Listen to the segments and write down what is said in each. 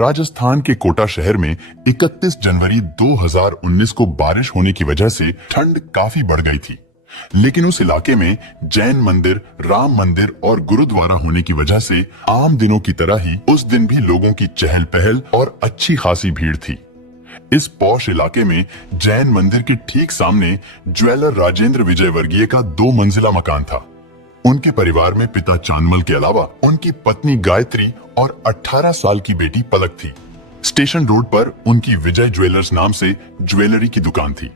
राजस्थान के कोटा शहर में 31 जनवरी 2019 को बारिश होने की वजह से ठंड काफी बढ़ गई थी। लेकिन उस इलाके में जैन मंदिर, राम मंदिर और गुरुद्वारा होने की वजह से आम दिनों की तरह ही उस दिन भी लोगों की चहल पहल और अच्छी खासी भीड़ थी। इस पौष इलाके में जैन मंदिर के ठीक सामने ज्वेलर राजेंद्र विजय वर्गीय का 2 मंजिला मकान था। उनके परिवार में पिता चांदमल के अलावा उनकी पत्नी गायत्री और 18 साल की बेटी पलक थी। स्टेशन रोड पर उनकी विजय ज्वेलर्स नाम से ज्वेलरी की दुकान थी।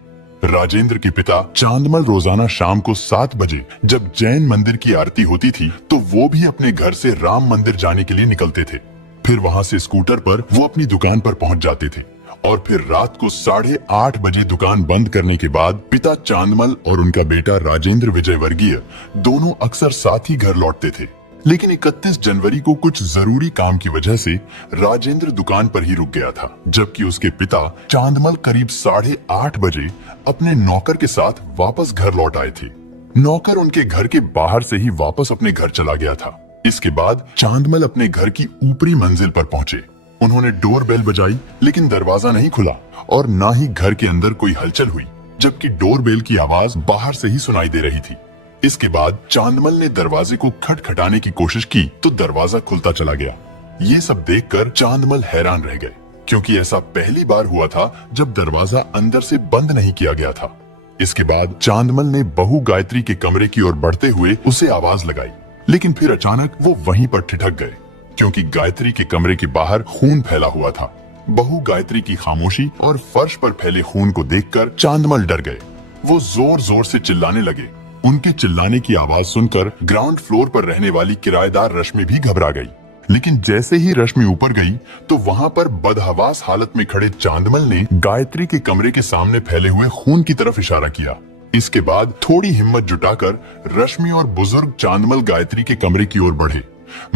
राजेंद्र के पिता चांदमल रोजाना शाम को 7 बजे जब जैन मंदिर की आरती होती थी तो वो भी अपने घर से राम मंदिर जाने के लिए निकलते थे। फिर वहां से स्कूटर पर वो अपनी दुकान पर पहुंच जाते थे और फिर रात को 8:30 बजे दुकान बंद करने के बाद पिता चांदमल और उनका बेटा राजेंद्र विजय वर्गीय दोनों अक्सर साथ ही घर लौटते थे। लेकिन 31 जनवरी को कुछ जरूरी काम की वजह से राजेंद्र दुकान पर ही रुक गया था, जबकि उसके पिता चांदमल करीब 8:30 बजे अपने नौकर के साथ वापस घर लौट आए थे। नौकर उनके घर के बाहर से ही वापस अपने घर चला गया था। इसके बाद चांदमल अपने घर की ऊपरी मंजिल पर पहुंचे। उन्होंने डोर बेल बजाई लेकिन दरवाजा नहीं खुला और ना ही घर के अंदर कोई हलचल हुई, जबकि डोर बेल की आवाज बाहर से ही सुनाई दे रही थी। इसके बाद चांदमल ने दरवाजे को खटखटाने की कोशिश की तो दरवाजा खुलता चला गया। ये सब देखकर चांदमल हैरान रह गए, क्योंकि ऐसा पहली बार हुआ था जब दरवाजा अंदर से बंद नहीं किया गया था। इसके बाद चांदमल ने बहू गायत्री के कमरे की ओर बढ़ते हुए उसे आवाज लगाई, लेकिन फिर अचानक वो वहीं पर ठिठक गए, क्योंकि गायत्री के कमरे के बाहर खून फैला हुआ था। बहू गायत्री की खामोशी और फर्श पर फैले खून को देखकर चांदमल डर गए। वो जोर जोर से चिल्लाने लगे। उनके चिल्लाने की आवाज सुनकर ग्राउंड फ्लोर पर रहने वाली किराएदार रश्मि भी घबरा गई। लेकिन जैसे ही रश्मि ऊपर गई तो वहां पर बदहवास हालत में खड़े चांदमल ने गायत्री के कमरे के सामने फैले हुए खून की तरफ इशारा किया। इसके बाद थोड़ी हिम्मत जुटाकर रश्मि और बुजुर्ग चांदमल गायत्री के कमरे की ओर बढ़े,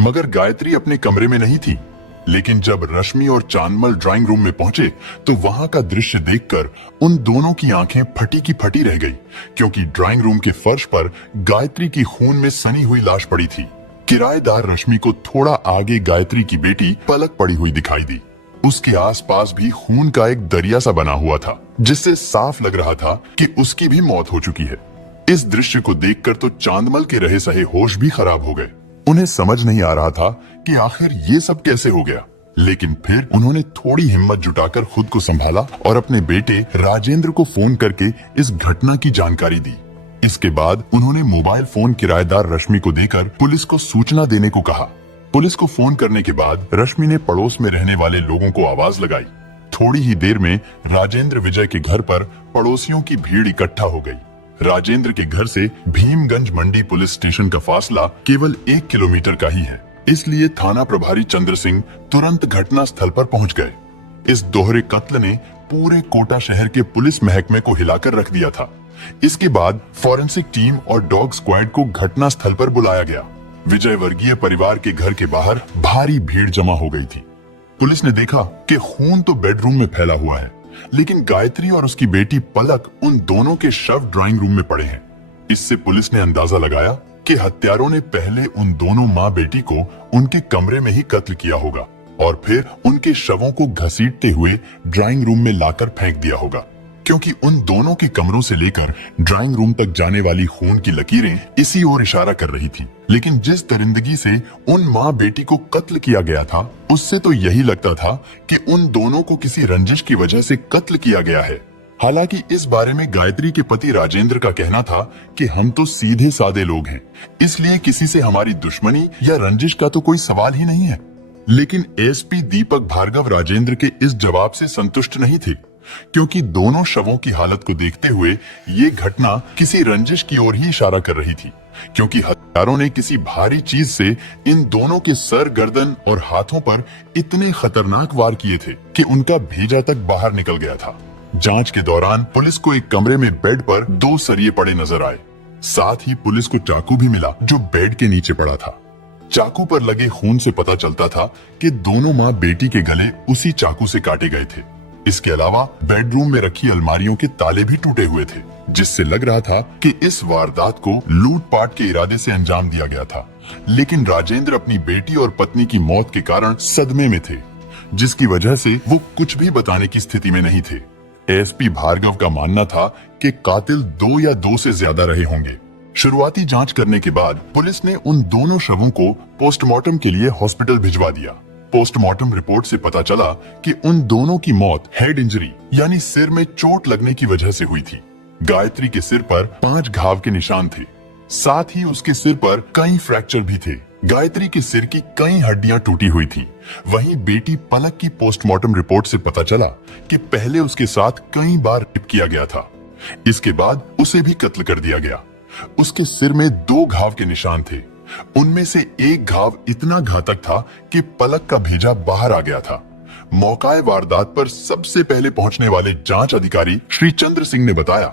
मगर गायत्री अपने कमरे में नहीं थी। लेकिन जब रश्मि और चांदमल ड्राइंग रूम में पहुंचे तो वहां का दृश्य देखकर उन दोनों की आंखें फटी की फटी रह गई, क्योंकि ड्राइंग रूम के फर्श पर गायत्री की खून में सनी हुई लाश पड़ी थी। किराएदार रश्मि को थोड़ा आगे गायत्री की बेटी पलक पड़ी हुई दिखाई दी। उसके आसपास भी खून का एक दरिया सा बना हुआ था, जिससे साफ लग रहा था कि उसकी भी मौत हो चुकी है। इस दृश्य को देखकर तो चांदमल के रहे सहे होश भी खराब हो गए। उन्हें समझ नहीं आ रहा था कि आखिर ये सब कैसे हो गया। लेकिन फिर उन्होंने थोड़ी हिम्मत जुटाकर खुद को संभाला और अपने बेटे राजेंद्र को फोन करके इस घटना की जानकारी दी। इसके बाद उन्होंने मोबाइल फोन किराएदार रश्मि को देकर पुलिस को सूचना देने को कहा। पुलिस को फोन करने के बाद रश्मि ने पड़ोस में रहने वाले लोगों को आवाज लगाई। थोड़ी ही देर में राजेंद्र विजय के घर पर पड़ोसियों की भीड़ इकट्ठा हो गई। राजेंद्र के घर से भीमगंज मंडी पुलिस स्टेशन का फासला केवल 1 किलोमीटर का ही है, इसलिए थाना प्रभारी चंद्र सिंह तुरंत घटना स्थल पर पहुंच गए। इस दोहरे कत्ल ने पूरे कोटा शहर के पुलिस महकमे को हिलाकर रख दिया था। इसके बाद फॉरेंसिक टीम और डॉग स्क्वाड को घटना स्थल पर बुलाया गया। विजय वर्गीय परिवार के घर के बाहर भारी भीड़ जमा हो गई थी। पुलिस ने देखा कि खून तो बेडरूम में फैला हुआ है, लेकिन गायत्री और उसकी बेटी पलक उन दोनों के शव ड्राइंग रूम में पड़े हैं। इससे पुलिस ने अंदाजा लगाया कि हत्यारों ने पहले उन दोनों माँ बेटी को उनके कमरे में ही कत्ल किया होगा और फिर उनके शवों को घसीटते हुए ड्राइंग रूम में लाकर फेंक दिया होगा, क्योंकि उन दोनों के कमरों से लेकर ड्राइंग रूम तक जाने वाली खून की लकीरें इसी ओर इशारा कर रही थी। लेकिन जिस दरिंदगी से उन माँ बेटी को कत्ल किया गया था, उससे तो यही लगता था कि उन दोनों को किसी रंजिश की वजह से कत्ल किया गया है। हालांकि इस बारे में गायत्री के पति राजेंद्र का कहना था कि हम तो सीधे सादे लोग हैं, इसलिए किसी से हमारी दुश्मनी या रंजिश का तो कोई सवाल ही नहीं है। लेकिन एसपी दीपक भार्गव राजेंद्र के इस जवाब से संतुष्ट नहीं थे, क्योंकि दोनों शवों की हालत को देखते हुए ये घटना किसी रंजिश की ओर ही इशारा कर रही थी, क्योंकि हत्यारों ने किसी भारी चीज से इन दोनों के सर, गर्दन और हाथों पर इतने खतरनाक वार किए थे कि उनका भेजा तक बाहर निकल गया था। जांच के दौरान पुलिस को एक कमरे में बेड पर 2 सरिये पड़े नजर आए। साथ ही पुलिस को चाकू भी मिला जो बेड के नीचे पड़ा था। चाकू पर लगे खून से पता चलता था कि दोनों माँ बेटी के गले उसी चाकू से काटे गए थे। इसके अलावा बेडरूम में रखी अलमारियों के ताले भी टूटे हुए थे, जिससे लग रहा था कि इस वारदात को लूटपाट के इरादे से अंजाम दिया गया था। लेकिन राजेंद्र अपनी बेटी और पत्नी की मौत के कारण सदमे में थे। जिसकी वजह से वो कुछ भी बताने की स्थिति में नहीं थे। एएसपी भार्गव का मानना था कि कातिल 2 या 2 से ज्यादा रहे होंगे। शुरुआती जांच करने के बाद पुलिस ने उन दोनों शवों को पोस्टमार्टम के लिए हॉस्पिटल भिजवा दिया। पोस्टमार्टम रिपोर्ट से पता चला कि उन दोनों की मौत हेड इंजरी यानी सिर में चोट लगने की वजह से हुई थी। गायत्री के सिर पर 5 घाव के निशान थे, साथ ही उसके सिर पर कई फ्रैक्चर भी थे। गायत्री के सिर की कई हड्डियां टूटी हुई थी। वहीं बेटी पलक की पोस्टमार्टम रिपोर्ट से पता चला कि पहले उसके साथ कई बार रेप किया गया था। इसके बाद उसे भी कत्ल कर दिया गया। उसके सिर में 2 घाव के निशान थे। उनमें से एक घाव इतना घातक था कि पलक का भेजा बाहर आ गया था। मौकाए वारदात पर सबसे पहले पहुंचने वाले जांच अधिकारी श्री चंद्र सिंह ने बताया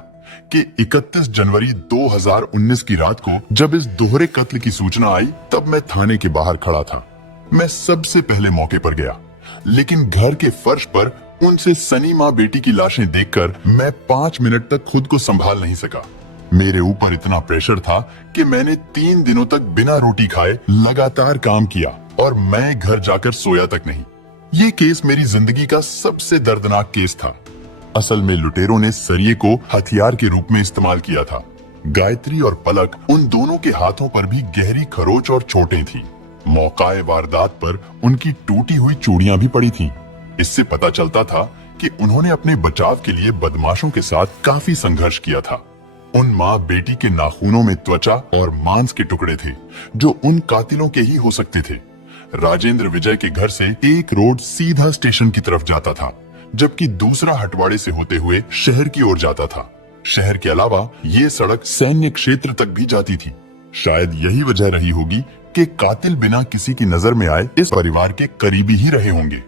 कि 31 जनवरी 2019 की रात को जब इस दोहरे कत्ल की सूचना आई तब मैं थाने के बाहर खड़ा था। मैं सबसे पहले मौके पर गया, लेकिन घर के फर्श पर उनसे सनी माँ बेटी की लाशें देखकर मैं 5 मिनट तक खुद को संभाल नहीं सका। मेरे ऊपर इतना प्रेशर था कि मैंने 3 दिनों तक बिना रोटी खाए लगातार काम किया और मैं घर जाकर सोया तक नहीं। ये केस मेरी जिंदगी का सबसे दर्दनाक केस था। असल में लुटेरों ने सरिये को हथियार के रूप में इस्तेमाल किया था। गायत्री और पलक उन दोनों के हाथों पर भी गहरी खरोच और चोटें थी। मौकाए वारदात पर उनकी टूटी हुई चूड़ियां भी पड़ी थीं। इससे पता चलता था कि उन्होंने अपने बचाव के लिए बदमाशों के साथ काफी संघर्ष किया था। उन माँ बेटी के नाखूनों में त्वचा और मांस के टुकड़े थे जो उन कातिलों के ही हो सकते थे। राजेंद्र विजय के घर से एक रोड सीधा स्टेशन की तरफ जाता था, जबकि दूसरा हटवाड़े से होते हुए शहर की ओर जाता था। शहर के अलावा ये सड़क सैन्य क्षेत्र तक भी जाती थी। शायद यही वजह रही होगी कि कातिल बिना किसी की नजर में आए इस परिवार के करीबी ही रहे होंगे,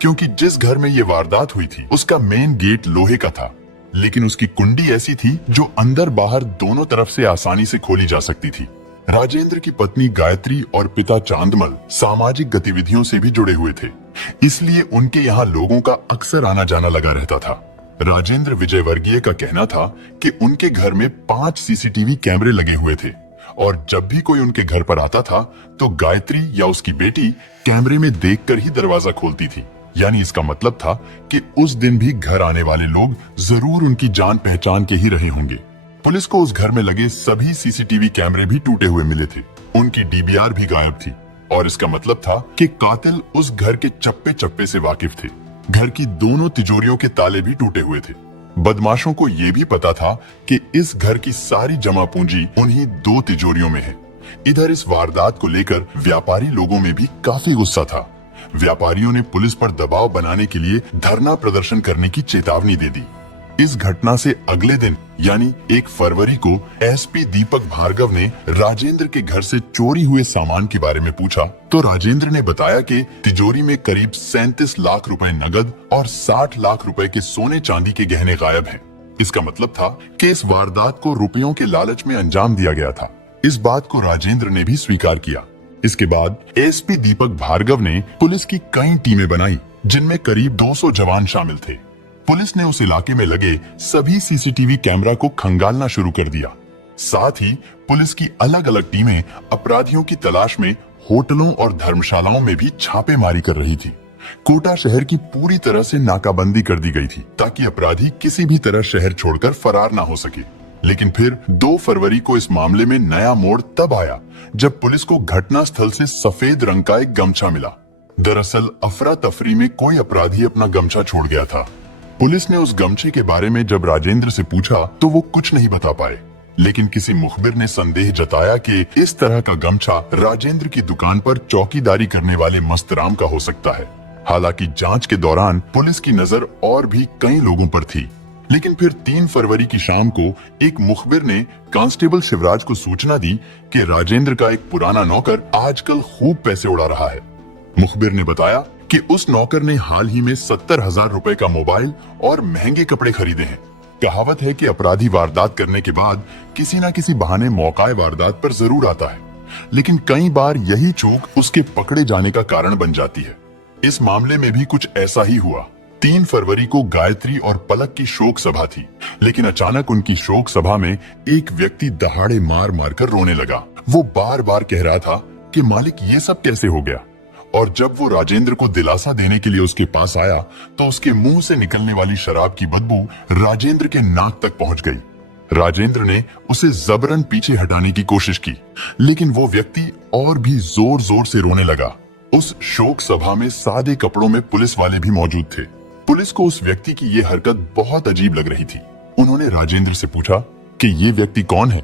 क्योंकि जिस घर में ये वारदात हुई थी उसका मेन गेट लोहे का था, लेकिन उसकी कुंडी ऐसी थी जो अंदर बाहर दोनों तरफ से आसानी से खोली जा सकती थी। राजेंद्र की पत्नी गायत्री और पिता चांदमल सामाजिक गतिविधियों से भी जुड़े हुए थे, इसलिए उनके यहाँ लोगों का अक्सर आना जाना लगा रहता था। राजेंद्र विजयवर्गीय का कहना था कि उनके घर में 5 सीसीटीवी कैमरे लगे हुए थे और जब भी कोई उनके घर पर आता था तो गायत्री या उसकी बेटी कैमरे में देखकर ही दरवाजा खोलती थी। यानी इसका मतलब था कि उस दिन भी घर आने वाले लोग जरूर उनकी जान पहचान के ही रहे होंगे। पुलिस को उस घर में लगे सभी सीसीटीवी कैमरे भी टूटे हुए मिले थे। उनकी डीवीआर भी गायब थी और इसका मतलब था कि कातिल उस घर के चप्पे चप्पे से वाकिफ थे। घर की दोनों तिजोरियों के ताले भी टूटे हुए थे। बदमाशों को ये भी पता था कि इस घर की सारी जमा पूंजी उन्हीं 2 तिजोरियों में है। इधर इस वारदात को लेकर व्यापारी लोगों में भी काफी गुस्सा था। व्यापारियों ने पुलिस पर दबाव बनाने के लिए धरना प्रदर्शन करने की चेतावनी दे दी। इस घटना से अगले दिन यानी 1 फरवरी को एसपी दीपक भार्गव ने राजेंद्र के घर से चोरी हुए सामान के बारे में पूछा तो राजेंद्र ने बताया कि तिजोरी में करीब 37 लाख रुपए नगद और 60 लाख रुपए के सोने चांदी के गहने गायब हैं। इसका मतलब था कि इस वारदात को रुपयों के लालच में अंजाम दिया गया था। इस बात को राजेंद्र ने भी स्वीकार किया। इसके बाद एसपी दीपक भार्गव ने पुलिस की कई टीमें बनाई, जिनमें करीब 200 जवान शामिल थे। पुलिस ने उस इलाके में लगे सभी सीसीटीवी कैमरा को खंगालना शुरू कर दिया। साथ ही पुलिस की अलग अलग टीमें अपराधियों की तलाश में होटलों और धर्मशालाओं में भी छापेमारी कर रही थी। कोटा शहर की पूरी तरह से नाकाबंदी कर दी गई थी ताकि अपराधी किसी भी तरह शहर छोड़कर फरार ना हो सके। लेकिन फिर 2 फरवरी को इस मामले में नया मोड़ तब आया जब पुलिस को घटना स्थल से सफेद रंग का एक गमछा मिला। दरअसल अफरा तफरी में कोई अपराधी अपना गमछा छोड़ गया था। पुलिस ने उस गमछे के बारे में जब राजेंद्र से पूछा तो वो कुछ नहीं बता पाए, लेकिन किसी मुखबिर ने संदेह जताया कि इस तरह का गमछा राजेंद्र की दुकान पर चौकीदारी करने वाले मस्तराम का हो सकता है। हालांकि जांच के दौरान पुलिस की नजर और भी कई लोगों पर थी, लेकिन फिर 3 फरवरी की शाम को एक मुखबिर ने कांस्टेबल शिवराज को सूचना दी कि राजेंद्र का एक पुराना नौकर आजकल खूब पैसे उड़ा रहा है। मुखबिर ने बताया कि उस नौकर ने हाल ही में 70,000 रुपए का मोबाइल और महंगे कपड़े खरीदे हैं। कहावत है कि अपराधी वारदात करने के बाद किसी न किसी बहाने मौकाए वारदात पर जरूर आता है, लेकिन कई बार यही चूक उसके पकड़े जाने का कारण बन जाती है। इस मामले में भी कुछ ऐसा ही हुआ। 3 फरवरी को गायत्री और पलक की शोक सभा थी, लेकिन अचानक उनकी शोक सभा में एक व्यक्ति दहाड़े मार मार कर रोने लगा। वो बार बार कह रहा था कि मालिक ये सब कैसे हो गया, और जब वो राजेंद्र को दिलासा देने के लिए उसके पास आया तो उसके मुंह से निकलने वाली शराब की बदबू राजेंद्र के नाक तक पहुंच गई। राजेंद्र ने उसे जबरन पीछे हटाने की कोशिश की, लेकिन वो व्यक्ति और भी जोर जोर से रोने लगा। उस शोक सभा में सादे कपड़ों में पुलिस वाले भी मौजूद थे। पुलिस को उस व्यक्ति की ये हरकत बहुत अजीब लग रही थी। उन्होंने राजेंद्र से पूछा कि ये व्यक्ति कौन है।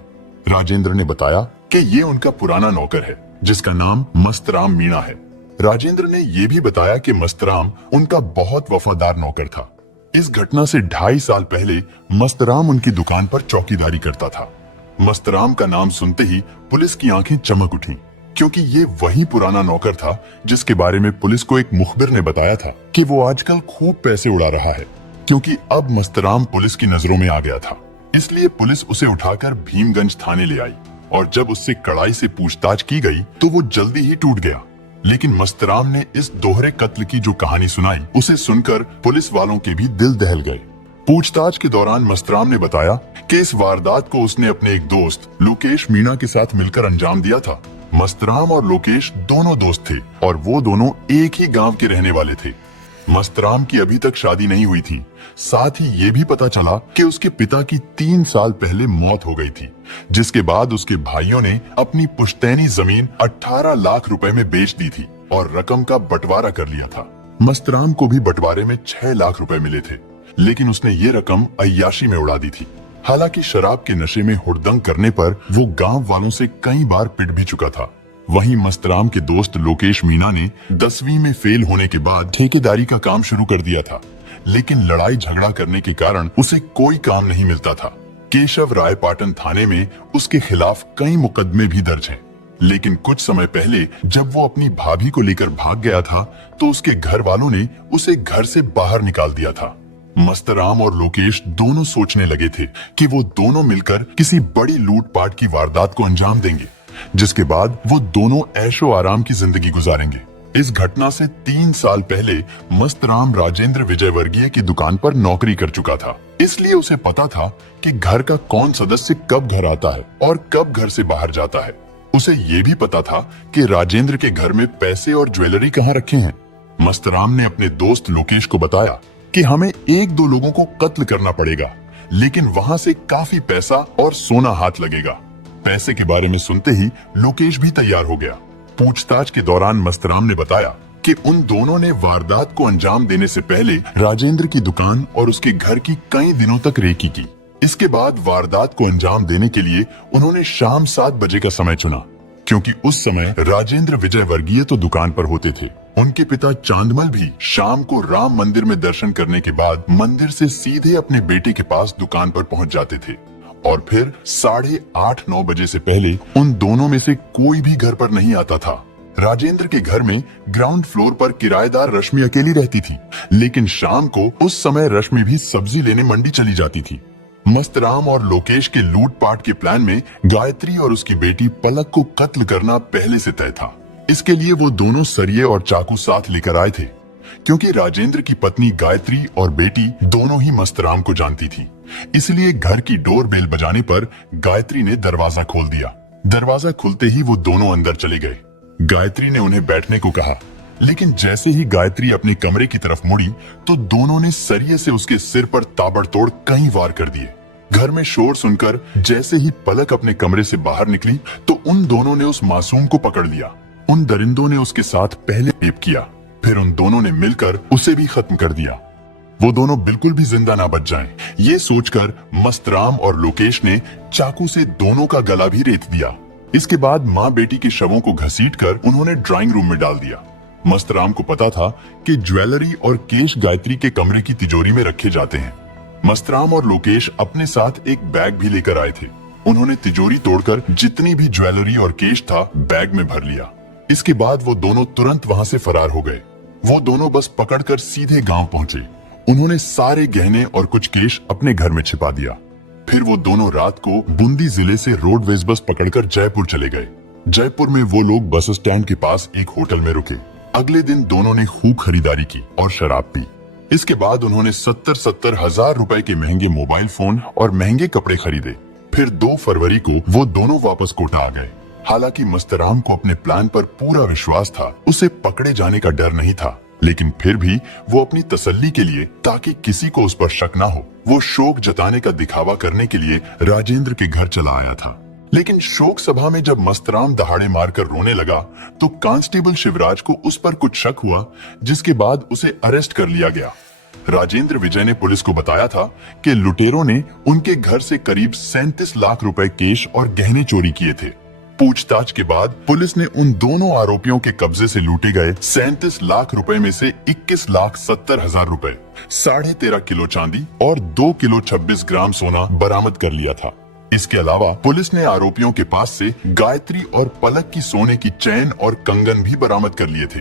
राजेंद्र ने बताया कि ये उनका पुराना नौकर है जिसका नाम मस्तराम मीणा है। राजेंद्र ने यह भी बताया कि मस्तराम उनका बहुत वफादार नौकर था। इस घटना से 2.5 साल पहले मस्तराम उनकी दुकान पर चौकीदारी करता था। मस्तराम का नाम सुनते ही पुलिस की आंखें चमक उठी, क्योंकि ये वही पुराना नौकर था जिसके बारे में पुलिस को एक मुखबिर ने बताया था कि वो आजकल खूब पैसे उड़ा रहा है, क्योंकि अब मस्तराम पुलिस की नजरों में आ गया था। इसलिए पुलिस उसे उठाकर भीमगंज थाने ले आई और जब उससे कड़ाई से पूछताछ की गई तो वो जल्दी ही टूट गया। लेकिन मस्तराम ने इस दोहरे कत्ल की जो कहानी सुनाई, उसे सुनकर पुलिस वालों के भी दिल दहल गए। पूछताछ के दौरान मस्तराम ने बताया कि इस वारदात को उसने अपने एक दोस्त लोकेश मीणा के साथ मिलकर अंजाम दिया था। मस्तराम और लोकेश दोनों दोस्त थे और वो दोनों एक ही गांव के रहने वाले थे। मस्तराम की अभी तक शादी नहीं हुई थी। साथ ही ये भी पता चला कि उसके पिता की 3 साल पहले मौत हो गई थी, जिसके बाद उसके भाइयों ने अपनी पुश्तैनी जमीन 18 लाख रुपए में बेच दी थी और रकम का बंटवारा कर लिया था। मस्तराम को भी बंटवारे में 6 लाख रुपए मिले थे, लेकिन उसने ये रकम अय्याशी में उड़ा दी थी। हालांकि शराब के नशे में हुड़दंग करने पर वो गांव वालों से कई बार पिट भी चुका था। वहीं मस्तराम के दोस्त लोकेश मीणा ने 10वीं में फेल होने के बाद ठेकेदारी का काम शुरू कर दिया था, लेकिन लड़ाई झगड़ा करने के कारण उसे कोई काम नहीं मिलता था। केशव रायपाटन थाने में उसके खिलाफ कई मुकदमे भी दर्ज हैं, लेकिन कुछ समय पहले जब वो अपनी भाभी को लेकर भाग गया था तो उसके घर वालों ने उसे घर से बाहर निकाल दिया था। मस्तराम और लोकेश दोनों सोचने लगे थे कि वो दोनों मिलकर किसी बड़ी लूटपाट की वारदात को अंजाम देंगे, जिसके बाद वो दोनों ऐशो आराम की जिंदगी गुजारेंगे। इस घटना से 3 साल पहले मस्तराम राजेंद्र विजयवर्गीय की दुकान पर नौकरी कर चुका था, इसलिए उसे पता था कि घर का कौन सदस्य कब घर आता है और कब घर से बाहर जाता है। उसे ये भी पता था कि राजेंद्र के घर में पैसे और ज्वेलरी कहाँ रखे हैं। मस्तराम ने अपने दोस्त लोकेश को बताया कि हमें 1-2 लोगों को कत्ल करना पड़ेगा, लेकिन वहाँ से काफी पैसा और सोना हाथ लगेगा। पैसे के बारे में सुनते ही लोकेश भी तैयार हो गया। पूछताछ के दौरान मस्तराम ने बताया कि उन दोनों ने वारदात को अंजाम देने से पहले राजेंद्र की दुकान और उसके घर की कई दिनों तक रेकी की। इसके बाद वारदात को अंजाम देने के लिए उन्होंने शाम 7 बजे का समय चुना, क्योंकि उस समय राजेंद्र विजयवर्गीय तो दुकान पर होते थे। उनके पिता चांदमल भी शाम को राम मंदिर में दर्शन करने के बाद मंदिर से सीधे अपने बेटे के पास दुकान पर पहुंच जाते थे और फिर 8:30-9 बजे से पहले उन दोनों में से कोई भी घर पर नहीं आता था। राजेंद्र के घर में ग्राउंड फ्लोर पर किराएदार रश्मि अकेली रहती थी, लेकिन शाम को उस समय रश्मि भी सब्जी लेने मंडी चली जाती थी। मस्तराम और लोकेश के लूटपाट के प्लान में गायत्री और उसकी बेटी पलक को कत्ल करना पहले से तय था। इसके लिए वो दोनों सरिये और चाकू साथ लेकर आए थे, क्योंकि राजेंद्र की पत्नी गायत्री और बेटी दोनों ही मस्तराम को जानती थी। इसलिए घर की डोर बेल बजाने पर गायत्री ने दरवाजा खोल दिया। दरवाजा खुलते ही वो दोनों अंदर चले गए। गायत्री ने उन्हें बैठने को कहा, लेकिन जैसे ही गायत्री अपने कमरे की तरफ मुड़ी तो दोनों ने सरिये से उसके सिर पर ताबड़तोड़ कई वार कर दिए। घर में शोर सुनकर जैसे ही पलक अपने कमरे से बाहर निकली तो उन दोनों ने उस मासूम को पकड़ लिया। उन दरिंदों ने उसके साथ पहले रेप किया, फिर उन दोनों ने मिलकर उसे भी खत्म कर दिया। वो दोनों बिल्कुल भी जिंदा ना बच जाएं, ये सोचकर मस्तराम और लोकेश ने चाकू से दोनों का गला भी रेत दिया। इसके बाद माँ बेटी के शवों को घसीटकर उन्होंने ड्राइंग रूम में डाल दिया। मस्तराम को पता था कि ज्वेलरी और केश गायत्री के कमरे की तिजोरी में रखे जाते हैं। मस्तराम और लोकेश अपने साथ एक बैग भी लेकर आए थे। उन्होंने तिजोरी तोड़कर जितनी भी ज्वेलरी और केश था बैग में भर लिया। इसके बाद वो दोनों तुरंत वहां से फरार हो गए। वो दोनों बस पकड़कर सीधे गांव पहुंचे। उन्होंने सारे गहने और कुछ केश अपने घर में छिपा दिया। फिर वो दोनों रात को बूंदी जिले से रोडवेज बस पकड़कर जयपुर चले गए। जयपुर में वो लोग बस स्टैंड के पास एक होटल में रुके। अगले दिन दोनों ने खूब खरीदारी की और शराब पी। इसके बाद उन्होंने 70-70 हजार रुपए के महंगे मोबाइल फोन और महंगे कपड़े खरीदे। फिर 2 फरवरी को वो दोनों वापस कोटा आ गए। हालांकि मस्तराम को अपने प्लान पर पूरा विश्वास था, उसे पकड़े जाने का डर नहीं था, लेकिन फिर भी वो अपनी तसल्ली के लिए, ताकि किसी को उस पर शक ना हो, वो शोक जताने का दिखावा करने के लिए राजेंद्र के घर चला आया था। लेकिन शोक सभा में जब मस्तराम दहाड़े मारकर रोने लगा तो कांस्टेबल शिवराज को उस पर कुछ शक हुआ, जिसके बाद उसे अरेस्ट कर लिया गया। राजेंद्र विजय ने पुलिस को बताया था कि लुटेरों ने उनके घर से करीब 37 लाख रुपए कैश और गहने चोरी किए थे। पूछताछ के बाद पुलिस ने उन दोनों आरोपियों के कब्जे से लूटे गए 37 लाख रुपए में से 21,70,000 रुपए, 13.5 किलो चांदी और 2 किलो 26 ग्राम सोना बरामद कर लिया था। इसके अलावा पुलिस ने आरोपियों के पास से गायत्री और पलक की सोने की चैन और कंगन भी बरामद कर लिए थे।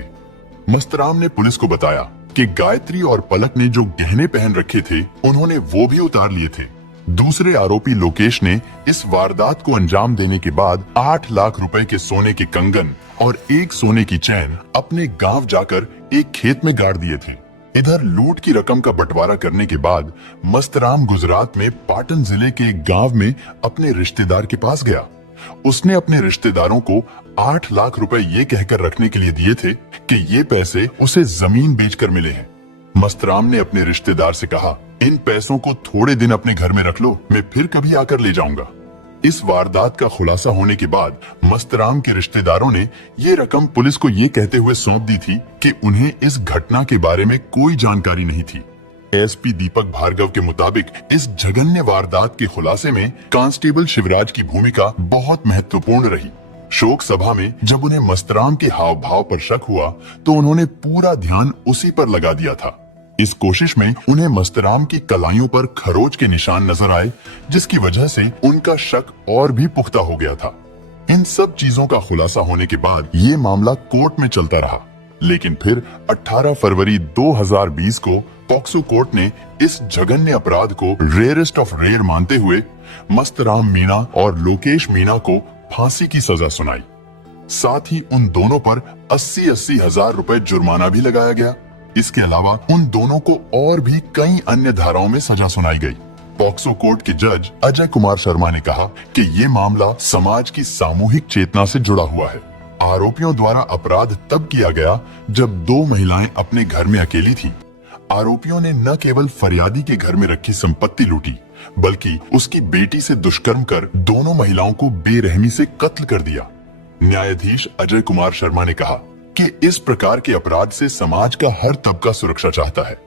मस्तराम ने पुलिस को बताया कि गायत्री और पलक ने जो गहने पहन रखे थे उन्होंने वो भी उतार लिए थे। दूसरे आरोपी लोकेश ने इस वारदात को अंजाम देने के बाद 8 लाख रुपए के सोने के कंगन और एक सोने की चैन अपने गांव जाकर एक खेत में गाड़ दिए थे। इधर लूट की रकम का बंटवारा करने के बाद मस्तराम गुजरात में पाटन जिले के एक गांव में अपने रिश्तेदार के पास गया। उसने अपने रिश्तेदारों को 8 लाख रुपए ये कहकर रखने के लिए दिए थे कि ये पैसे उसे जमीन बेचकर मिले हैं। मस्तराम ने अपने रिश्तेदार से कहा, इन पैसों को थोड़े दिन अपने घर में रख लो, मैं फिर कभी आकर ले जाऊंगा। इस वारदात का खुलासा होने के बाद मस्तराम के रिश्तेदारों ने ये रकम पुलिस को ये कहते हुए सौंप दी थी कि उन्हें इस घटना के बारे में कोई जानकारी नहीं थी। एसपी दीपक भार्गव के मुताबिक इस जघन्य वारदात के खुलासे में कांस्टेबल शिवराज की भूमिका बहुत महत्वपूर्ण रही। शोक सभा में जब उन्हें मस्तराम के हाव भाव पर शक हुआ तो उन्होंने पूरा ध्यान उसी पर लगा दिया था। इस कोशिश में उन्हें मस्तराम की कलाइयों पर खरोच के निशान नजर आए, जिसकी वजह से उनका शक और भी पुख्ता हो गया था। इन सब चीजों का खुलासा होने के बाद ये मामला कोर्ट में चलता रहा, लेकिन फिर 18 फरवरी 2020 को पॉक्सो कोर्ट ने इस जघन्य अपराध को रेयरेस्ट ऑफ रेयर मानते हुए मस्तराम मीणा और लोकेश मीणा को फांसी की सजा सुनाई। साथ ही उन दोनों पर 80-80 हजार रुपए जुर्माना भी लगाया गया। इसके अलावा उन दोनों को और भी कई अन्य धाराओं में सजा सुनाई गई। पॉक्सो कोर्ट के जज अजय कुमार शर्मा ने कहा कि ये मामला समाज की सामूहिक चेतना से जुड़ा हुआ है। आरोपियों द्वारा अपराध तब किया गया जब 2 महिलाएं अपने घर में अकेली थीं। आरोपियों ने न केवल फरियादी के घर में रखी संपत्ति लूटी, बल्कि उसकी बेटी से दुष्कर्म कर दोनों महिलाओं को बेरहमी से कत्ल कर दिया। न्यायाधीश अजय कुमार शर्मा ने कहा कि इस प्रकार के अपराध से समाज का हर तबका सुरक्षा चाहता है।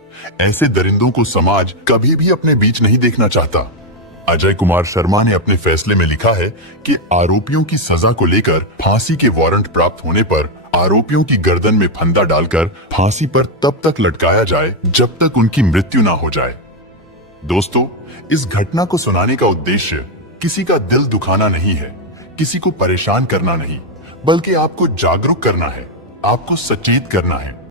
ऐसे दरिंदों को समाज कभी भी अपने बीच नहीं देखना चाहता। अजय कुमार शर्मा ने अपने फैसले में लिखा है कि आरोपियों की सजा को लेकर फांसी के वारंट प्राप्त होने पर आरोपियों की गर्दन में फंदा डालकर फांसी पर तब तक लटकाया जाए जब तक उनकी मृत्यु ना हो जाए। दोस्तों, इस घटना को सुनाने का उद्देश्य किसी का दिल दुखाना नहीं है, किसी को परेशान करना नहीं, बल्कि आपको जागरूक करना है, आपको सचेत करना है।